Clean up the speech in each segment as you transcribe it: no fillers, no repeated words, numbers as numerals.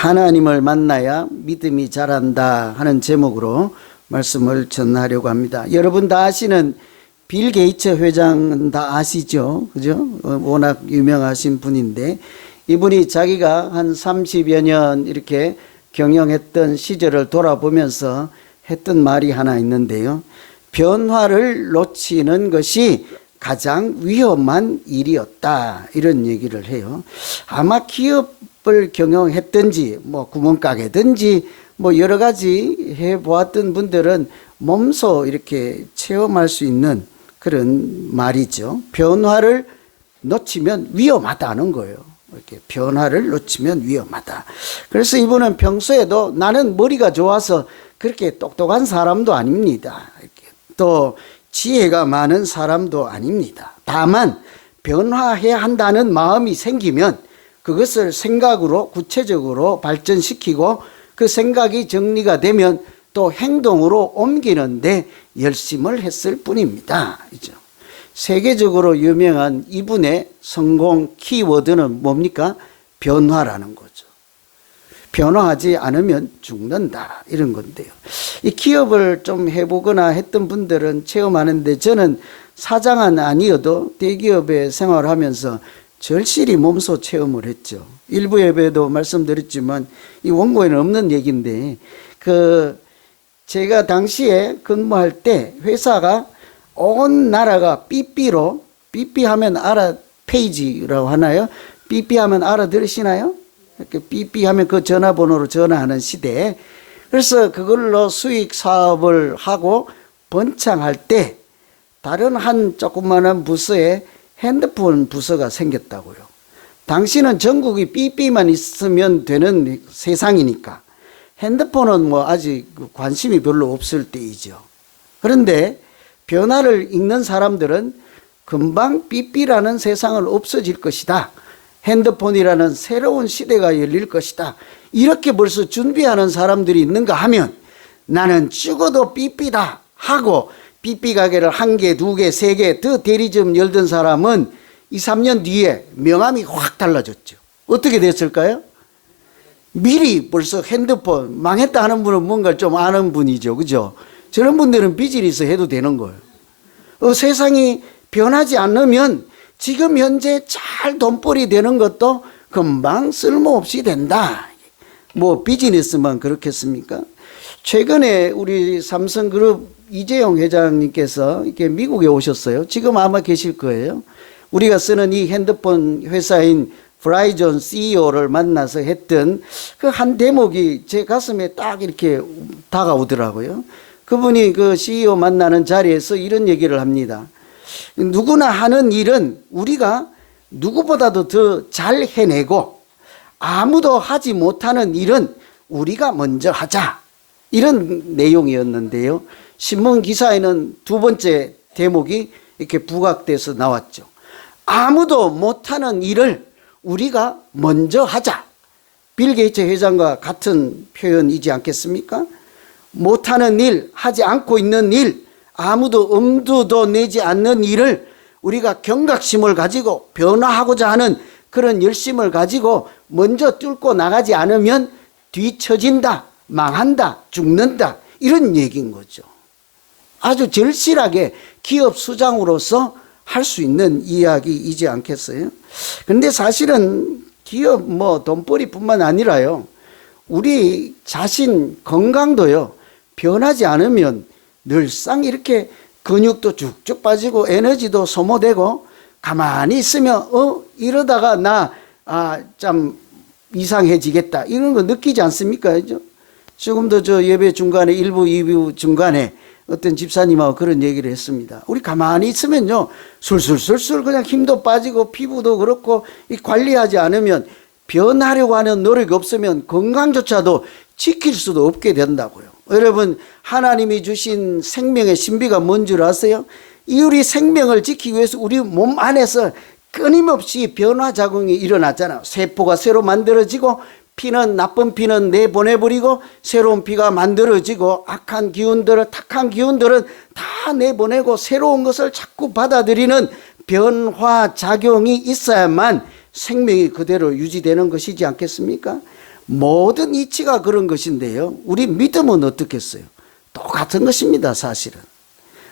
하나님을 만나야 믿음이 자란다 하는 제목으로 말씀을 전하려고 합니다. 여러분 다 아시는 빌 게이츠 회장은 다 아시죠? 그죠? 워낙 유명하신 분인데, 이분이 자기가 한 30여 년 이렇게 경영했던 시절을 돌아보면서 했던 말이 하나 있는데요. 변화를 놓치는 것이 가장 위험한 일이었다, 이런 얘기를 해요. 아마 기업을 경영했든지 구멍가게든지 여러 가지 해보았던 분들은 몸소 이렇게 체험할 수 있는 그런 말이죠. 변화를 놓치면 위험하다는 거예요. 이렇게 변화를 놓치면 위험하다. 그래서 이분은 평소에도 나는 머리가 좋아서 그렇게 똑똑한 사람도 아닙니다. 이렇게 또 지혜가 많은 사람도 아닙니다. 다만 변화해야 한다는 마음이 생기면 그것을 생각으로 구체적으로 발전시키고 그 생각이 정리가 되면 또 행동으로 옮기는데 열심을 했을 뿐입니다. 세계적으로 유명한 이분의 성공 키워드는 뭡니까? 변화라는 거죠. 변화하지 않으면 죽는다, 이런 건데요. 이 기업을 좀 해보거나 했던 분들은 체험하는데, 저는 사장은 아니어도 대기업에 생활하면서 절실히 몸소 체험을 했죠. 일부 예배도 말씀드렸지만 이 원고에는 없는 얘기인데, 제가 당시에 근무할 때 회사가 온 나라가 삐삐로, 삐삐하면 페이지라고 하나요? 삐삐하면 알아들으시나요? 이렇게 삐삐하면 그 전화번호로 전화하는 시대에, 그래서 그걸로 수익 사업을 하고 번창할 때 다른 한 조그마한 부서에 핸드폰 부서가 생겼다고요. 당시는 전국이 삐삐만 있으면 되는 세상이니까 핸드폰은 아직 관심이 별로 없을 때이죠. 그런데 변화를 읽는 사람들은 금방 삐삐라는 세상은 없어질 것이다, 핸드폰이라는 새로운 시대가 열릴 것이다, 이렇게 벌써 준비하는 사람들이 있는가 하면, 나는 죽어도 삐삐다 하고 삐삐 가게를 1개, 2개, 3개 더 대리점 열던 사람은 2, 3년 뒤에 명암이 확 달라졌죠. 어떻게 됐을까요? 미리 벌써 핸드폰 망했다 하는 분은 뭔가 좀 아는 분이죠. 그죠? 저런 분들은 비즈니스 해도 되는 거예요. 세상이 변하지 않으면 지금 현재 잘 돈벌이 되는 것도 금방 쓸모없이 된다. 비즈니스만 그렇겠습니까? 최근에 우리 삼성그룹 이재용 회장님께서 이렇게 미국에 오셨어요. 지금 아마 계실 거예요. 우리가 쓰는 이 핸드폰 회사인 브라이존 CEO를 만나서 했던 그 한 대목이 제 가슴에 딱 이렇게 다가오더라고요. 그분이 그 CEO 만나는 자리에서 이런 얘기를 합니다. 누구나 하는 일은 우리가 누구보다도 더 잘 해내고, 아무도 하지 못하는 일은 우리가 먼저 하자, 이런 내용이었는데요. 신문 기사에는 두 번째 대목이 이렇게 부각돼서 나왔죠. 아무도 못하는 일을 우리가 먼저 하자. 빌 게이츠 회장과 같은 표현이지 않겠습니까? 못하는 일, 하지 않고 있는 일, 아무도 엄두도 내지 않는 일을 우리가 경각심을 가지고 변화하고자 하는 그런 열심을 가지고 먼저 뚫고 나가지 않으면 뒤처진다, 망한다, 죽는다, 이런 얘기인 거죠. 아주 절실하게 기업 수장으로서 할 수 있는 이야기이지 않겠어요? 그런데 사실은 기업 돈벌이뿐만 아니라요, 우리 자신 건강도요, 변하지 않으면 늘상 이렇게 근육도 쭉쭉 빠지고 에너지도 소모되고, 가만히 있으면 이러다가 나 좀 이상해지겠다, 이런 거 느끼지 않습니까? 지금도 저 예배 중간에 1부, 2부 중간에 어떤 집사님하고 그런 얘기를 했습니다. 우리 가만히 있으면요, 술술술술 그냥 힘도 빠지고 피부도 그렇고, 관리하지 않으면, 변하려고 하는 노력이 없으면 건강조차도 지킬 수도 없게 된다고요. 여러분, 하나님이 주신 생명의 신비가 뭔 줄 아세요? 이 우리 생명을 지키기 위해서 우리 몸 안에서 끊임없이 변화 작용이 일어났잖아요. 세포가 새로 만들어지고, 피는, 나쁜 피는 내보내버리고 새로운 피가 만들어지고, 악한 기운들은, 탁한 기운들은 다 내보내고 새로운 것을 자꾸 받아들이는 변화 작용이 있어야만 생명이 그대로 유지되는 것이지 않겠습니까? 모든 이치가 그런 것인데요. 우리 믿음은 어떻겠어요? 똑같은 것입니다, 사실은.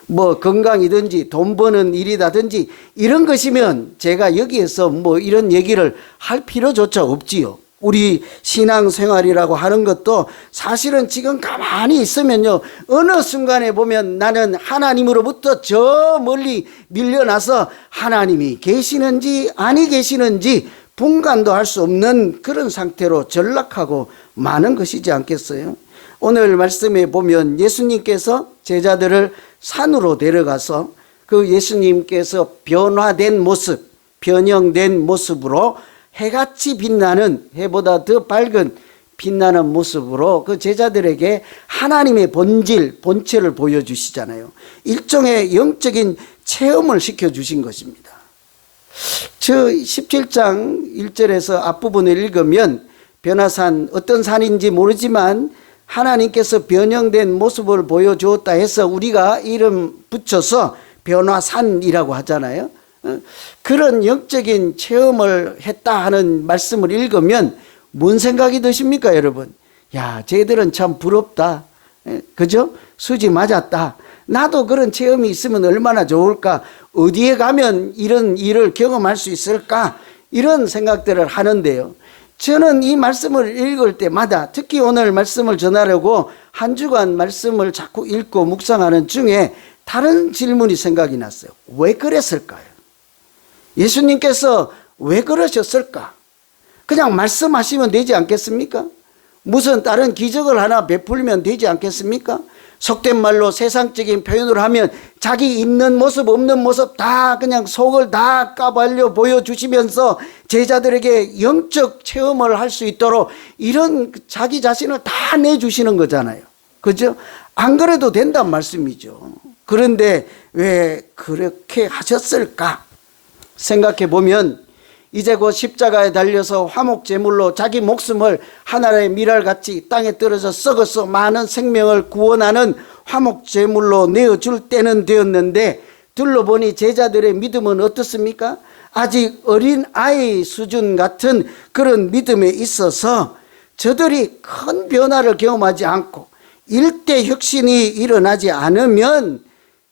뭐 건강이든지 돈 버는 일이라든지 이런 것이면 제가 여기에서 뭐 이런 얘기를 할 필요조차 없지요. 우리 신앙생활이라고 하는 것도 사실은 지금 가만히 있으면요, 어느 순간에 보면 나는 하나님으로부터 저 멀리 밀려나서 하나님이 계시는지 아니 계시는지 분간도 할 수 없는 그런 상태로 전락하고 마는 것이지 않겠어요? 오늘 말씀에 보면 예수님께서 제자들을 산으로 데려가서 그 예수님께서 변화된 모습, 변형된 모습으로 해같이 빛나는, 해보다 더 밝은 빛나는 모습으로 그 제자들에게 하나님의 본질, 본체를 보여주시잖아요. 일종의 영적인 체험을 시켜주신 것입니다. 저 17장 1절에서 앞부분을 읽으면 변화산, 어떤 산인지 모르지만 하나님께서 변형된 모습을 보여주었다 해서 우리가 이름 붙여서 변화산이라고 하잖아요. 그런 영적인 체험을 했다 하는 말씀을 읽으면 뭔 생각이 드십니까, 여러분? 야, 쟤들은 참 부럽다. 그죠? 수지 맞았다. 나도 그런 체험이 있으면 얼마나 좋을까? 어디에 가면 이런 일을 경험할 수 있을까? 이런 생각들을 하는데요. 저는 이 말씀을 읽을 때마다, 특히 오늘 말씀을 전하려고 한 주간 말씀을 자꾸 읽고 묵상하는 중에 다른 질문이 생각이 났어요. 왜 그랬을까요? 예수님께서 왜 그러셨을까? 그냥 말씀하시면 되지 않겠습니까? 무슨 다른 기적을 하나 베풀면 되지 않겠습니까? 속된 말로 세상적인 표현을 하면 자기 있는 모습 없는 모습 다 그냥 속을 다 까발려 보여주시면서 제자들에게 영적 체험을 할 수 있도록 이런 자기 자신을 다 내주시는 거잖아요. 그죠? 안 그래도 된단 말씀이죠. 그런데 왜 그렇게 하셨을까? 생각해 보면 이제 곧 십자가에 달려서 화목제물로 자기 목숨을 하나의 밀알같이 땅에 떨어져 썩어서 많은 생명을 구원하는 화목제물로 내어줄 때는 되었는데, 둘러보니 제자들의 믿음은 어떻습니까? 아직 어린 아이 수준 같은 그런 믿음에 있어서 저들이 큰 변화를 경험하지 않고 일대 혁신이 일어나지 않으면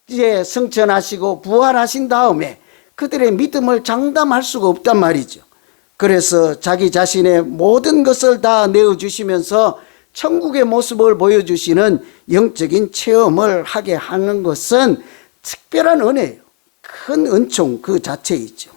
이제 승천하시고 부활하신 다음에 그들의 믿음을 장담할 수가 없단 말이죠. 그래서 자기 자신의 모든 것을 다 내어주시면서 천국의 모습을 보여주시는 영적인 체험을 하게 하는 것은 특별한 은혜예요. 큰 은총 그 자체이죠.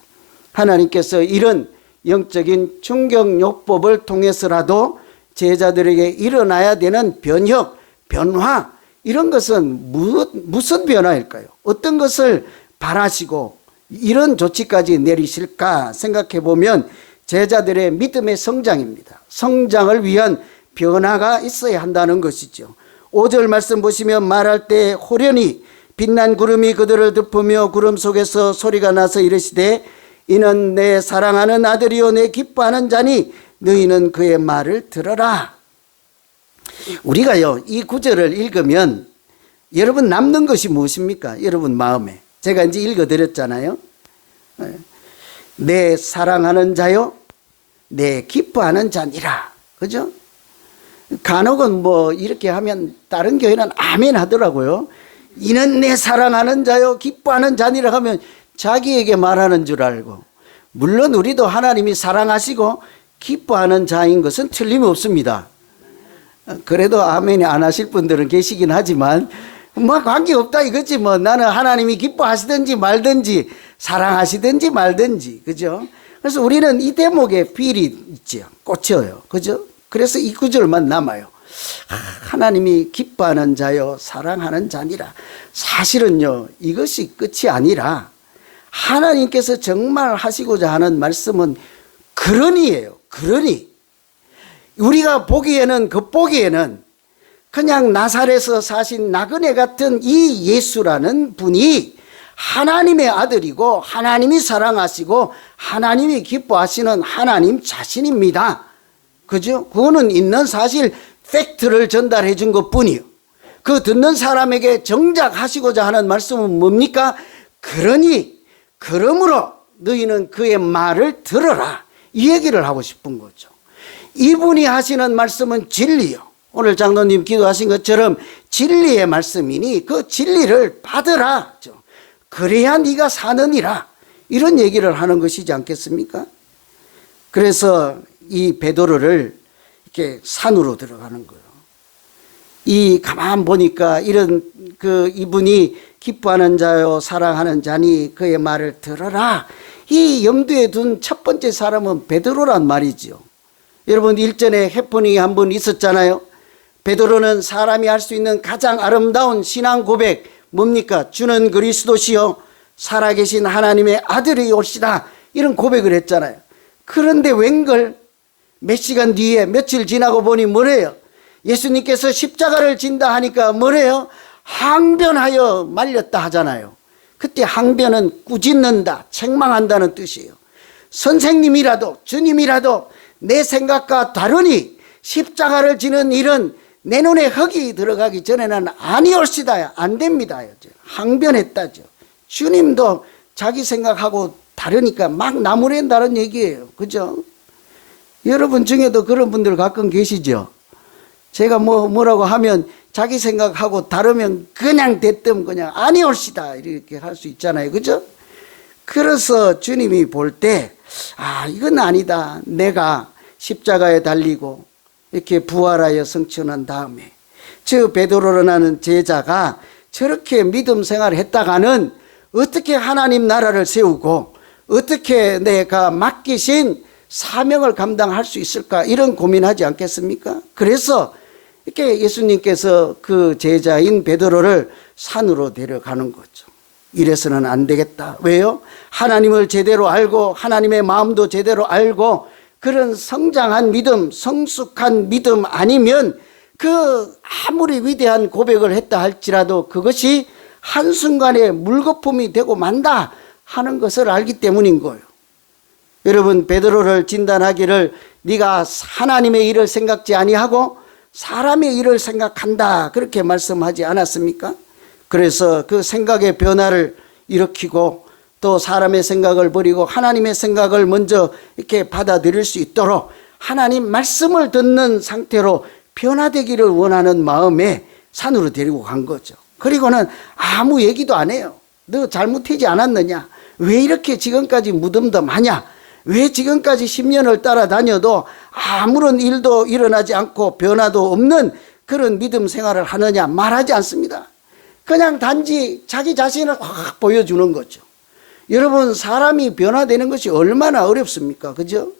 하나님께서 이런 영적인 충격요법을 통해서라도 제자들에게 일어나야 되는 변혁, 변화, 이런 것은 무슨 변화일까요? 어떤 것을 바라시고 이런 조치까지 내리실까 생각해 보면 제자들의 믿음의 성장입니다. 성장을 위한 변화가 있어야 한다는 것이죠. 5절 말씀 보시면 말할 때 호련히 빛난 구름이 그들을 덮으며 구름 속에서 소리가 나서 이르시되 이는 내 사랑하는 아들이요 내 기뻐하는 자니 너희는 그의 말을 들어라. 우리가요 이 구절을 읽으면 여러분 남는 것이 무엇입니까? 여러분 마음에. 제가 이제 읽어드렸잖아요. 내 사랑하는 자요, 내 기뻐하는 자니라. 그죠? 간혹은 뭐 이렇게 하면 다른 교회는 아멘 하더라고요. 이는 내 사랑하는 자요, 기뻐하는 자니라 하면 자기에게 말하는 줄 알고. 물론 우리도 하나님이 사랑하시고 기뻐하는 자인 것은 틀림없습니다. 그래도 아멘이 안 하실 분들은 계시긴 하지만 뭐 관계없다 이거지. 뭐 나는 하나님이 기뻐하시든지 말든지 사랑하시든지 말든지. 그죠? 그래서 우리는 이 대목에 필이 있죠. 꽂혀요. 그죠? 그래서 이 구절만 남아요. 하나님이 기뻐하는 자요 사랑하는 자니라. 사실은요 이것이 끝이 아니라 하나님께서 정말 하시고자 하는 말씀은 그러니예요. 그러니 우리가 보기에는 겉보기에는 그냥 나사렛에서 사신 나그네 같은 이 예수라는 분이 하나님의 아들이고 하나님이 사랑하시고 하나님이 기뻐하시는 하나님 자신입니다. 그죠? 그거는 있는 사실 팩트를 전달해 준 것뿐이요. 그 듣는 사람에게 정작 하시고자 하는 말씀은 뭡니까? 그러므로 너희는 그의 말을 들어라. 이 얘기를 하고 싶은 거죠. 이분이 하시는 말씀은 진리요. 오늘 장로님 기도하신 것처럼 진리의 말씀이니 그 진리를 받으라. 그래야 네가 사느니라. 이런 얘기를 하는 것이지 않겠습니까? 그래서 이 베드로를 이렇게 산으로 들어가는 거예요. 이 가만 보니까 이런 이분이 기뻐하는 자요 사랑하는 자니 그의 말을 들어라. 이 염두에 둔 첫 번째 사람은 베드로란 말이죠. 여러분 일전에 해프닝이 한 번 있었잖아요. 베드로는 사람이 할 수 있는 가장 아름다운 신앙 고백 뭡니까? 주는 그리스도시요 살아계신 하나님의 아들이 올시다. 이런 고백을 했잖아요. 그런데 웬걸 몇 시간 뒤에 며칠 지나고 보니 뭐래요? 예수님께서 십자가를 진다 하니까 뭐래요? 항변하여 말렸다 하잖아요. 그때 항변은 꾸짖는다, 책망한다는 뜻이에요. 선생님이라도 주님이라도 내 생각과 다르니 십자가를 지는 일은 내 눈에 흙이 들어가기 전에는 아니올시다. 안 됩니다. 항변했다죠. 주님도 자기 생각하고 다르니까 막 나무랜다는 얘기예요. 그죠? 여러분 중에도 그런 분들 가끔 계시죠? 제가 뭐라고 하면 자기 생각하고 다르면 그냥 대뜸 그냥 아니올시다 이렇게 할 수 있잖아요. 그죠? 그래서 주님이 볼 때 이건 아니다. 내가 십자가에 달리고 이렇게 부활하여 성취한 다음에 저 베드로라는 제자가 저렇게 믿음 생활을 했다가는 어떻게 하나님 나라를 세우고 어떻게 내가 맡기신 사명을 감당할 수 있을까 이런 고민하지 않겠습니까? 그래서 이렇게 예수님께서 그 제자인 베드로를 산으로 데려가는 거죠. 이래서는 안 되겠다. 왜요? 하나님을 제대로 알고 하나님의 마음도 제대로 알고 그런 성장한 믿음, 성숙한 믿음 아니면 그 아무리 위대한 고백을 했다 할지라도 그것이 한순간에 물거품이 되고 만다 하는 것을 알기 때문인 거예요. 여러분 베드로를 진단하기를 네가 하나님의 일을 생각지 아니하고 사람의 일을 생각한다 그렇게 말씀하지 않았습니까? 그래서 그 생각의 변화를 일으키고 또 사람의 생각을 버리고 하나님의 생각을 먼저 이렇게 받아들일 수 있도록 하나님 말씀을 듣는 상태로 변화되기를 원하는 마음에 산으로 데리고 간 거죠. 그리고는 아무 얘기도 안 해요. 너 잘못하지 않았느냐? 왜 이렇게 지금까지 무덤덤하냐? 왜 지금까지 10년을 따라다녀도 아무런 일도 일어나지 않고 변화도 없는 그런 믿음 생활을 하느냐? 말하지 않습니다. 그냥 단지 자기 자신을 확 보여주는 거죠. 여러분 사람이 변화되는 것이 얼마나 어렵습니까? 그죠?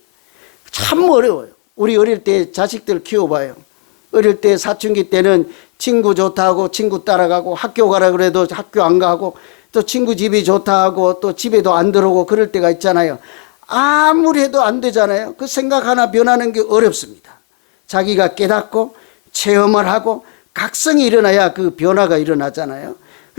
참 어려워요. 우리 어릴 때 자식들 키워봐요. 어릴 때 사춘기 때는 친구 좋다고 친구 따라가고 학교 가라 그래도 학교 안 가고 또 친구 집이 좋다 하고 또 집에도 안 들어오고 그럴 때가 있잖아요. 아무리 해도 안 되잖아요. 그 생각 하나 변하는 게 어렵습니다. 자기가 깨닫고 체험을 하고 각성이 일어나야 그 변화가 일어나잖아요.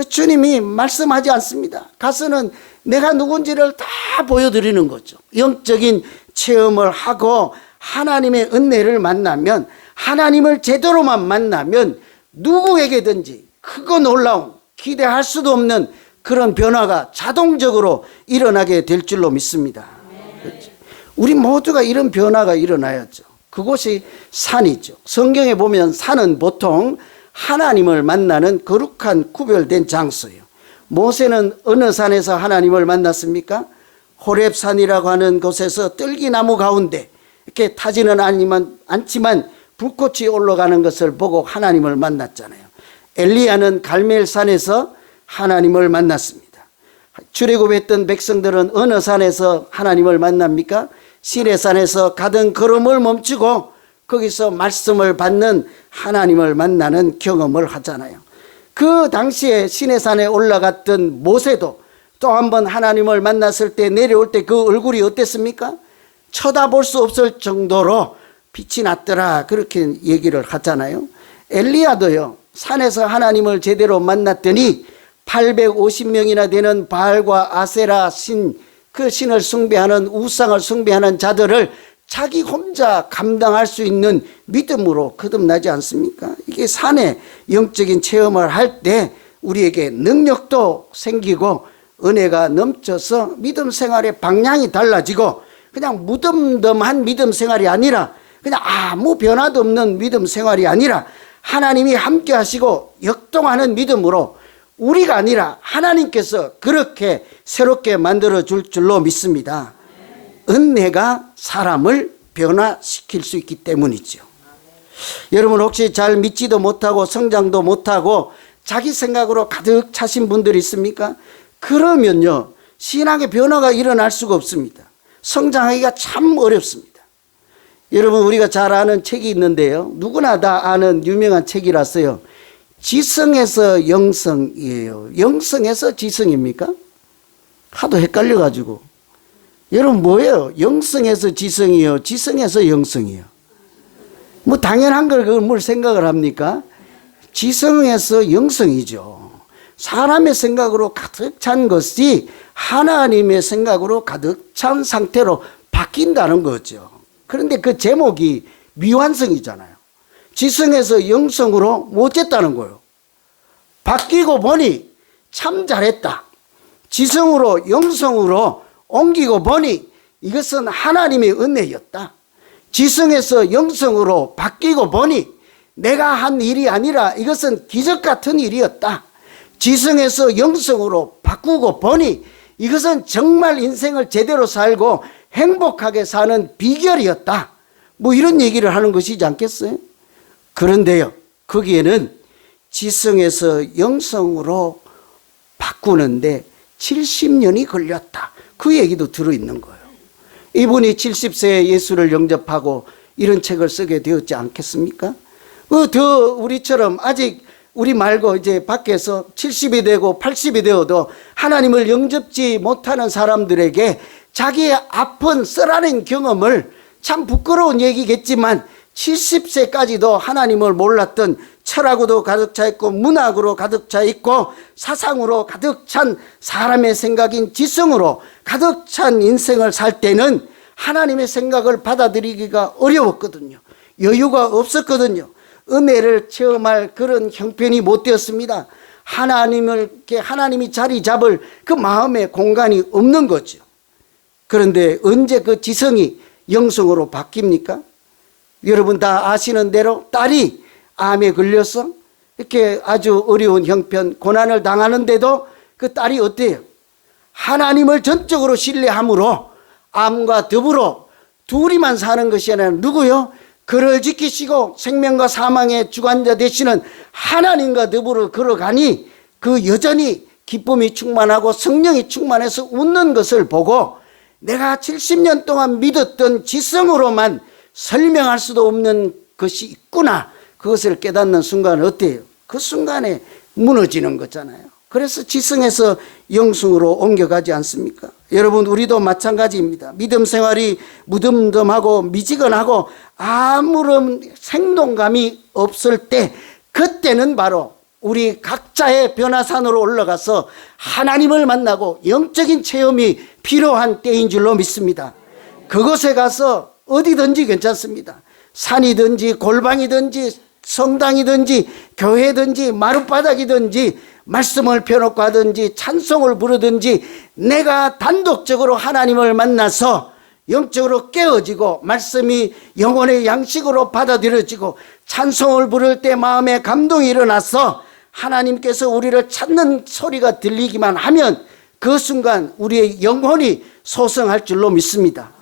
주님이 말씀하지 않습니다. 가서는 내가 누군지를 다 보여드리는 거죠. 영적인 체험을 하고 하나님의 은혜를 만나면 하나님을 제대로만 만나면 누구에게든지 크고 놀라운 기대할 수도 없는 그런 변화가 자동적으로 일어나게 될 줄로 믿습니다. 그렇죠? 우리 모두가 이런 변화가 일어나야죠. 그곳이 산이죠. 성경에 보면 산은 보통 하나님을 만나는 거룩한 구별된 장소예요. 모세는 어느 산에서 하나님을 만났습니까? 호렙산이라고 하는 곳에서 뜰기나무 가운데 이렇게 타지는 않지만 불꽃이 올라가는 것을 보고 하나님을 만났잖아요. 엘리야는 갈멜산에서 하나님을 만났습니다. 출애굽했던 백성들은 어느 산에서 하나님을 만납니까? 시내산에서 가던 걸음을 멈추고 거기서 말씀을 받는 하나님을 만나는 경험을 하잖아요. 그 당시에 시내산에 올라갔던 모세도 또 한 번 하나님을 만났을 때 내려올 때 그 얼굴이 어땠습니까? 쳐다볼 수 없을 정도로 빛이 났더라 그렇게 얘기를 하잖아요. 엘리야도요 산에서 하나님을 제대로 만났더니 850명이나 되는 바알과 아세라 신, 그 신을 숭배하는 우상을 숭배하는 자들을 자기 혼자 감당할 수 있는 믿음으로 거듭나지 않습니까? 이게 산의 영적인 체험을 할 때 우리에게 능력도 생기고 은혜가 넘쳐서 믿음 생활의 방향이 달라지고 그냥 무덤덤한 믿음 생활이 아니라 그냥 아무 변화도 없는 믿음 생활이 아니라 하나님이 함께 하시고 역동하는 믿음으로 우리가 아니라 하나님께서 그렇게 새롭게 만들어 줄 줄로 믿습니다. 은혜가 사람을 변화시킬 수 있기 때문이죠. 여러분 혹시 잘 믿지도 못하고 성장도 못하고 자기 생각으로 가득 차신 분들이 있습니까? 그러면요, 신앙의 변화가 일어날 수가 없습니다. 성장하기가 참 어렵습니다. 여러분 우리가 잘 아는 책이 있는데요, 누구나 다 아는 유명한 책이라서요, 지성에서 영성이에요. 영성에서 지성입니까? 하도 헷갈려가지고. 여러분 뭐예요? 영성에서 지성이요, 지성에서 영성이요. 뭐 당연한 걸 그걸 뭘 생각을 합니까? 지성에서 영성이죠. 사람의 생각으로 가득 찬 것이 하나님의 생각으로 가득 찬 상태로 바뀐다는 거죠. 그런데 그 제목이 미완성이잖아요. 지성에서 영성으로 못 됐다는 거예요. 바뀌고 보니 참 잘했다. 지성으로 영성으로 옮기고 보니 이것은 하나님의 은혜였다. 지성에서 영성으로 바뀌고 보니 내가 한 일이 아니라 이것은 기적 같은 일이었다. 지성에서 영성으로 바꾸고 보니 이것은 정말 인생을 제대로 살고 행복하게 사는 비결이었다. 뭐 이런 얘기를 하는 것이지 않겠어요? 그런데요, 거기에는 지성에서 영성으로 바꾸는데 70년이 걸렸다. 그 얘기도 들어있는 거예요. 이분이 70세에 예수를 영접하고 이런 책을 쓰게 되었지 않겠습니까? 더 우리처럼 아직 우리 말고 이제 밖에서 70이 되고 80이 되어도 하나님을 영접지 못하는 사람들에게 자기의 아픈 쓰라린 경험을, 참 부끄러운 얘기겠지만 70세까지도 하나님을 몰랐던, 철학으로 가득 차 있고 문학으로 가득 차 있고 사상으로 가득 찬 사람의 생각인 지성으로 가득 찬 인생을 살 때는 하나님의 생각을 받아들이기가 어려웠거든요. 여유가 없었거든요. 은혜를 체험할 그런 형편이 못 되었습니다. 하나님이 자리 잡을 그 마음의 공간이 없는 거죠. 그런데 언제 그 지성이 영성으로 바뀝니까? 여러분 다 아시는 대로 딸이 암에 걸려서 이렇게 아주 어려운 형편, 고난을 당하는데도 그 딸이 어때요? 하나님을 전적으로 신뢰함으로 암과 더불어 둘이만 사는 것이 아니라 누구요? 그를 지키시고 생명과 사망의 주관자 되시는 하나님과 더불어 걸어가니 그 여전히 기쁨이 충만하고 성령이 충만해서 웃는 것을 보고 내가 70년 동안 믿었던 지성으로만 설명할 수도 없는 것이 있구나, 그것을 깨닫는 순간 어때요? 그 순간에 무너지는 거잖아요. 그래서 지성에서 영성으로 옮겨가지 않습니까? 여러분 우리도 마찬가지입니다. 믿음 생활이 무덤덤하고 미지근하고 아무런 생동감이 없을 때, 그때는 바로 우리 각자의 변화산으로 올라가서 하나님을 만나고 영적인 체험이 필요한 때인 줄로 믿습니다. 그곳에 가서 어디든지 괜찮습니다. 산이든지 골방이든지 성당이든지 교회든지 마룻바닥이든지 말씀을 펴놓고 하든지 찬송을 부르든지 내가 단독적으로 하나님을 만나서 영적으로 깨어지고 말씀이 영혼의 양식으로 받아들여지고 찬송을 부를 때 마음에 감동이 일어나서 하나님께서 우리를 찾는 소리가 들리기만 하면 그 순간 우리의 영혼이 소성할 줄로 믿습니다.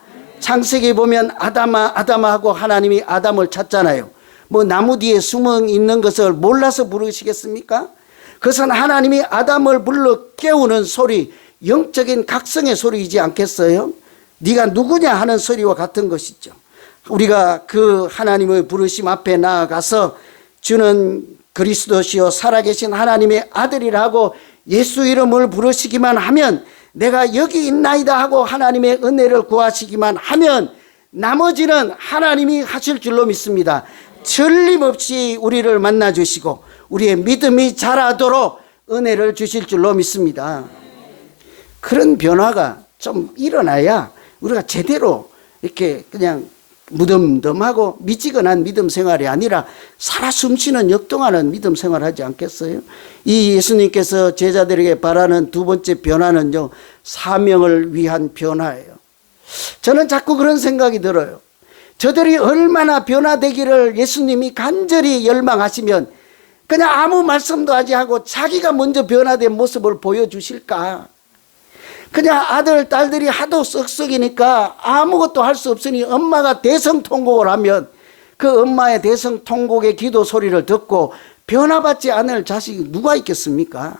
창세기 보면 아담아 아담아 하고 하나님이 아담을 찾잖아요. 뭐 나무 뒤에 숨어 있는 것을 몰라서 부르시겠습니까? 그것은 하나님이 아담을 불러 깨우는 소리, 영적인 각성의 소리이지 않겠어요? 네가 누구냐 하는 소리와 같은 것이죠. 우리가 그 하나님의 부르심 앞에 나아가서 주는 그리스도시요 살아계신 하나님의 아들이라고 예수 이름을 부르시기만 하면, 내가 여기 있나이다 하고 하나님의 은혜를 구하시기만 하면 나머지는 하나님이 하실 줄로 믿습니다. 틀림없이 우리를 만나주시고 우리의 믿음이 자라도록 은혜를 주실 줄로 믿습니다. 그런 변화가 좀 일어나야 우리가 제대로 이렇게 그냥 무덤덤하고 미지근한 믿음 생활이 아니라 살아 숨쉬는 역동하는 믿음 생활을 하지 않겠어요? 이 예수님께서 제자들에게 바라는 두 번째 변화는요, 사명을 위한 변화예요. 저는 자꾸 그런 생각이 들어요. 저들이 얼마나 변화되기를 예수님이 간절히 열망하시면 그냥 아무 말씀도 하지 하고 자기가 먼저 변화된 모습을 보여주실까? 그냥 아들, 딸들이 하도 썩썩이니까 아무것도 할 수 없으니 엄마가 대성통곡을 하면 그 엄마의 대성통곡의 기도 소리를 듣고 변화받지 않을 자식이 누가 있겠습니까?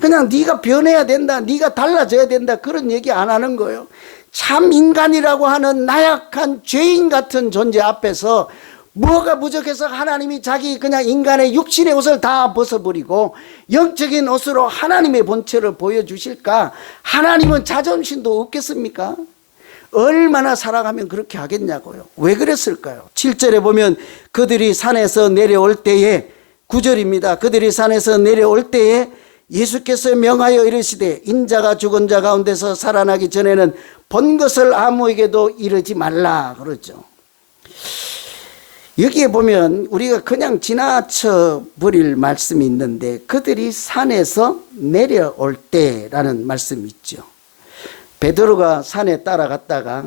그냥 네가 변해야 된다, 네가 달라져야 된다, 그런 얘기 안 하는 거예요. 참 인간이라고 하는 나약한 죄인 같은 존재 앞에서 뭐가 부족해서 하나님이 자기 그냥 인간의 육신의 옷을 다 벗어버리고 영적인 옷으로 하나님의 본체를 보여주실까? 하나님은 자존심도 없겠습니까? 얼마나 사랑하면 그렇게 하겠냐고요. 왜 그랬을까요? 7절에 보면 그들이 산에서 내려올 때에, 9절입니다. 그들이 산에서 내려올 때에 예수께서 명하여 이르시되 인자가 죽은 자 가운데서 살아나기 전에는 본 것을 아무에게도 이르지 말라 그러죠. 여기에 보면 우리가 그냥 지나쳐 버릴 말씀이 있는데 그들이 산에서 내려올 때라는 말씀이 있죠. 베드로가 산에 따라갔다가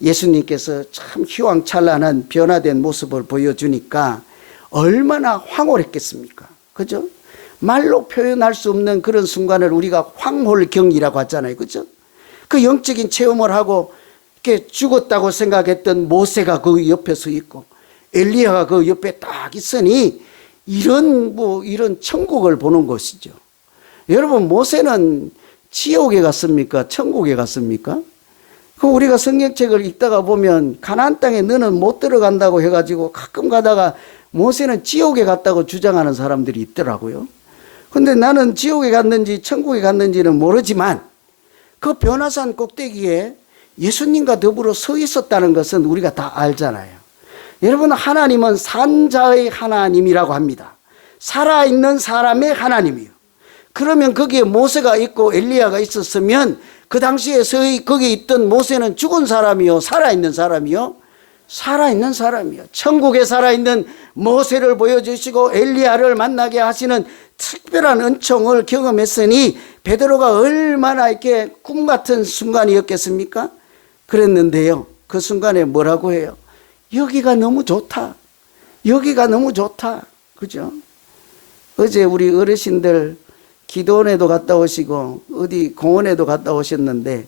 예수님께서 참 휘황찬란한 변화된 모습을 보여주니까 얼마나 황홀했겠습니까? 그죠? 말로 표현할 수 없는 그런 순간을 우리가 황홀경이라고 하잖아요. 그죠? 그 영적인 체험을 하고 이렇게 죽었다고 생각했던 모세가 그 옆에 서 있고 엘리야가 그 옆에 딱 있으니 이런 천국을 보는 것이죠. 여러분, 모세는 지옥에 갔습니까? 천국에 갔습니까? 그 우리가 성경책을 읽다가 보면 가나안 땅에 너는 못 들어간다고 해가지고 가끔 가다가 모세는 지옥에 갔다고 주장하는 사람들이 있더라고요. 근데 나는 지옥에 갔는지 천국에 갔는지는 모르지만 그 변화산 꼭대기에 예수님과 더불어 서 있었다는 것은 우리가 다 알잖아요. 여러분, 하나님은 산자의 하나님이라고 합니다. 살아있는 사람의 하나님이요. 그러면 거기에 모세가 있고 엘리야가 있었으면 그 당시에 거기에 있던 모세는 죽은 사람이요, 살아있는 사람이요? 살아있는 사람이요. 천국에 살아있는 모세를 보여주시고 엘리야를 만나게 하시는 특별한 은총을 경험했으니 베드로가 얼마나 이렇게 꿈 같은 순간이었겠습니까? 그랬는데요, 그 순간에 뭐라고 해요? 여기가 너무 좋다. 여기가 너무 좋다. 그죠? 어제 우리 어르신들 기도원에도 갔다 오시고 어디 공원에도 갔다 오셨는데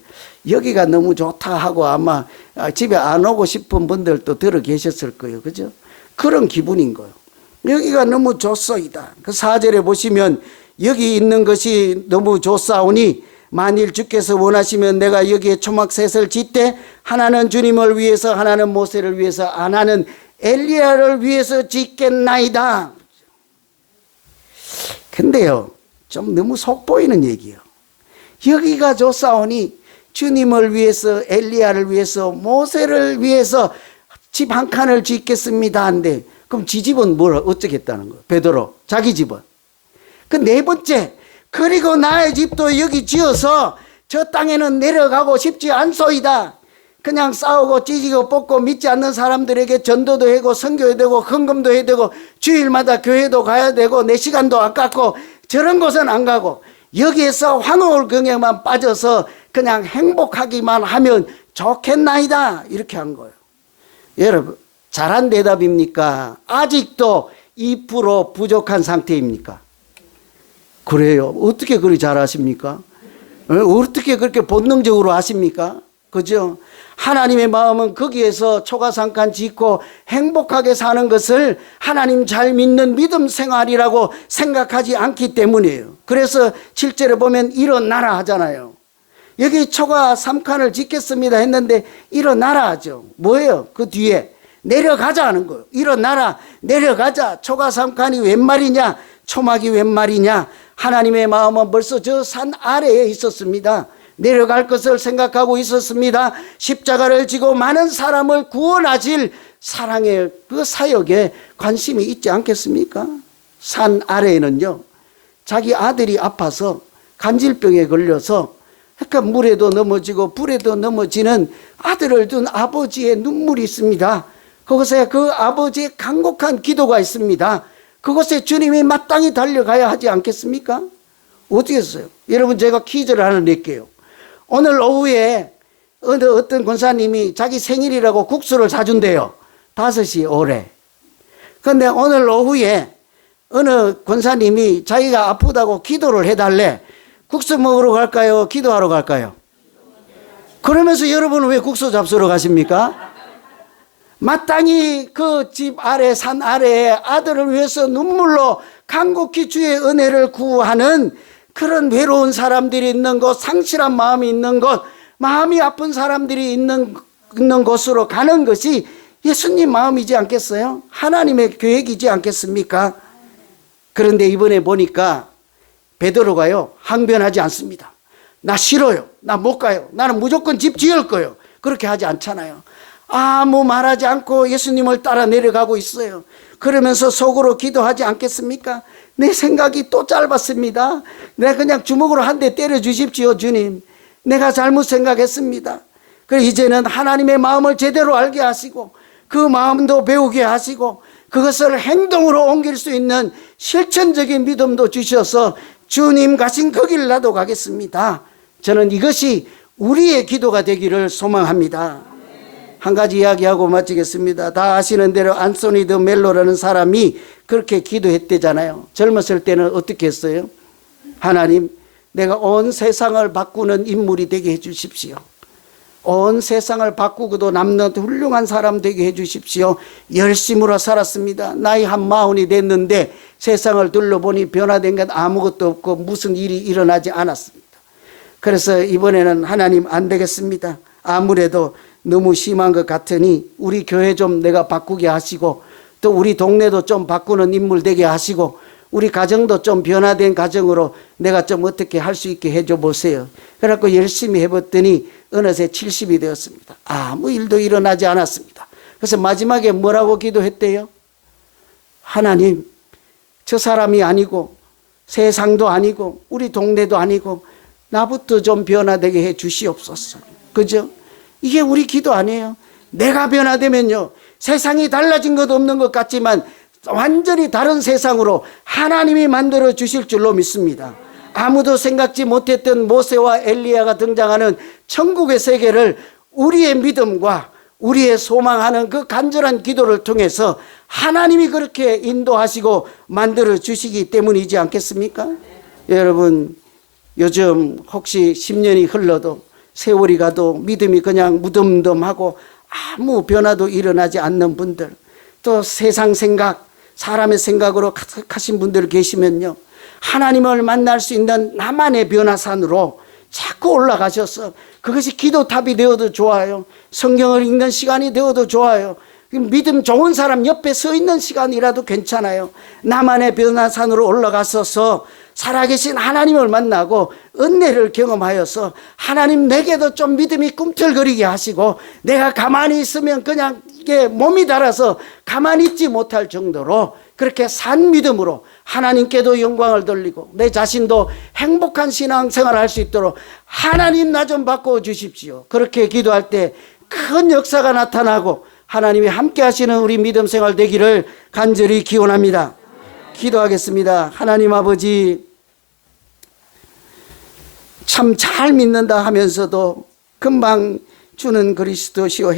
여기가 너무 좋다 하고 아마 집에 안 오고 싶은 분들도 들어 계셨을 거예요. 그죠? 그런 기분인 거예요. 여기가 너무 좋소이다. 그 4절에 보시면 여기 있는 것이 너무 좋사오니 만일 주께서 원하시면 내가 여기에 초막셋을 짓되 하나는 주님을 위해서 하나는 모세를 위해서 하나는 엘리야를 위해서 짓겠나이다. 근데요, 좀 너무 속보이는 얘기예요. 여기가 좋사오니 주님을 위해서 엘리야를 위해서 모세를 위해서 집 한 칸을 짓겠습니다 한데 그럼 지 집은 뭘 어쩌겠다는 거예요? 베드로 자기 집은. 그 네 번째, 그리고 나의 집도 여기 지어서 저 땅에는 내려가고 싶지 않소이다. 그냥 싸우고 찢고 뽑고 믿지 않는 사람들에게 전도도 하고 선교해야 되고 헌금도 해야 되고 주일마다 교회도 가야 되고 내 시간도 아깝고 저런 곳은 안 가고 여기에서 황홀경에만 빠져서 그냥 행복하기만 하면 좋겠나이다. 이렇게 한 거예요. 여러분, 잘한 대답입니까? 아직도 2% 부족한 상태입니까? 그래요. 어떻게 그리 잘하십니까? 어떻게 그렇게 본능적으로 하십니까? 그죠? 하나님의 마음은 거기에서 초가삼간 짓고 행복하게 사는 것을 하나님 잘 믿는 믿음 생활이라고 생각하지 않기 때문이에요. 그래서 7절에 보면 일어나라 하잖아요. 여기 초가 3칸을 짓겠습니다 했는데 일어나라 하죠. 뭐예요? 그 뒤에 내려가자 하는 거예요. 일어나라, 내려가자. 초가 3칸이 웬 말이냐? 초막이 웬 말이냐? 하나님의 마음은 벌써 저 산 아래에 있었습니다. 내려갈 것을 생각하고 있었습니다. 십자가를 지고 많은 사람을 구원하실 사랑의 그 사역에 관심이 있지 않겠습니까? 산 아래에는요, 자기 아들이 아파서 간질병에 걸려서 그러니까 물에도 넘어지고 불에도 넘어지는 아들을 둔 아버지의 눈물이 있습니다. 그곳에 그 아버지의 간곡한 기도가 있습니다. 그곳에 주님이 마땅히 달려가야 하지 않겠습니까? 어떻게 했어요? 여러분, 제가 퀴즈를 하나 낼게요. 오늘 오후에 어떤 권사님이 자기 생일이라고 국수를 사준대요. 5시 오래. 근데 오늘 오후에 어느 권사님이 자기가 아프다고 기도를 해달래. 국수 먹으러 갈까요? 기도하러 갈까요? 그러면서 여러분은 왜 국수 잡수러 가십니까? 마땅히 그 집 아래 산 아래에 아들을 위해서 눈물로 간곡히 주의 은혜를 구하는 그런 외로운 사람들이 있는 곳, 상실한 마음이 있는 곳, 마음이 아픈 사람들이 있는 곳으로 가는 것이 예수님 마음이지 않겠어요? 하나님의 계획이지 않겠습니까? 그런데 이번에 보니까 베드로가요, 항변하지 않습니다. 나 싫어요. 나 못 가요. 나는 무조건 집 지을 거예요. 그렇게 하지 않잖아요. 아무 말하지 않고 예수님을 따라 내려가고 있어요. 그러면서 속으로 기도하지 않겠습니까? 내 생각이 또 짧았습니다. 내가 그냥 주먹으로 한 대 때려 주십시오, 주님. 내가 잘못 생각했습니다. 그래서 이제는 하나님의 마음을 제대로 알게 하시고 그 마음도 배우게 하시고 그것을 행동으로 옮길 수 있는 실천적인 믿음도 주셔서 주님 가신 그 길 나도 가겠습니다. 저는 이것이 우리의 기도가 되기를 소망합니다. 한 가지 이야기하고 마치겠습니다. 다 아시는 대로 안소니 드 멜로라는 사람이 그렇게 기도했대잖아요. 젊었을 때는 어떻게 했어요? 하나님, 내가 온 세상을 바꾸는 인물이 되게 해주십시오. 온 세상을 바꾸고도 남는 훌륭한 사람 되게 해주십시오. 열심으로 살았습니다. 나이 한 40이 됐는데 세상을 둘러보니 변화된 건 아무것도 없고 무슨 일이 일어나지 않았습니다. 그래서 이번에는 하나님 안 되겠습니다. 아무래도 너무 심한 것 같으니 우리 교회 좀 내가 바꾸게 하시고 또 우리 동네도 좀 바꾸는 인물 되게 하시고 우리 가정도 좀 변화된 가정으로 내가 좀 어떻게 할 수 있게 해줘 보세요. 그래갖고 열심히 해봤더니 어느새 70이 되었습니다. 아무 일도 일어나지 않았습니다. 그래서 마지막에 뭐라고 기도했대요? 하나님, 저 사람이 아니고 세상도 아니고 우리 동네도 아니고 나부터 좀 변화되게 해 주시옵소서. 그죠? 이게 우리 기도 아니에요. 내가 변화되면요, 세상이 달라진 것 없는 것 같지만 완전히 다른 세상으로 하나님이 만들어 주실 줄로 믿습니다. 아무도 생각지 못했던 모세와 엘리야가 등장하는 천국의 세계를 우리의 믿음과 우리의 소망하는 그 간절한 기도를 통해서 하나님이 그렇게 인도하시고 만들어 주시기 때문이지 않겠습니까? 여러분, 요즘 혹시 10년이 흘러도 세월이 가도 믿음이 그냥 무덤덤하고 아무 변화도 일어나지 않는 분들, 또 세상 생각, 사람의 생각으로 가득하신 분들 계시면요, 하나님을 만날 수 있는 나만의 변화산으로 자꾸 올라가셔서 그것이 기도탑이 되어도 좋아요. 성경을 읽는 시간이 되어도 좋아요. 믿음 좋은 사람 옆에 서 있는 시간이라도 괜찮아요. 나만의 변화산으로 올라가서서 살아계신 하나님을 만나고 은혜를 경험하여서 하나님 내게도 좀 믿음이 꿈틀거리게 하시고 내가 가만히 있으면 그냥 이게 몸이 달아서 가만히 있지 못할 정도로 그렇게 산 믿음으로 하나님께도 영광을 돌리고 내 자신도 행복한 신앙생활을 할 수 있도록 하나님 나 좀 바꿔 주십시오. 그렇게 기도할 때 큰 역사가 나타나고 하나님이 함께 하시는 우리 믿음 생활 되기를 간절히 기원합니다. 기도하겠습니다. 하나님 아버지, 참 잘 믿는다 하면서도 금방 주는 그리스도시요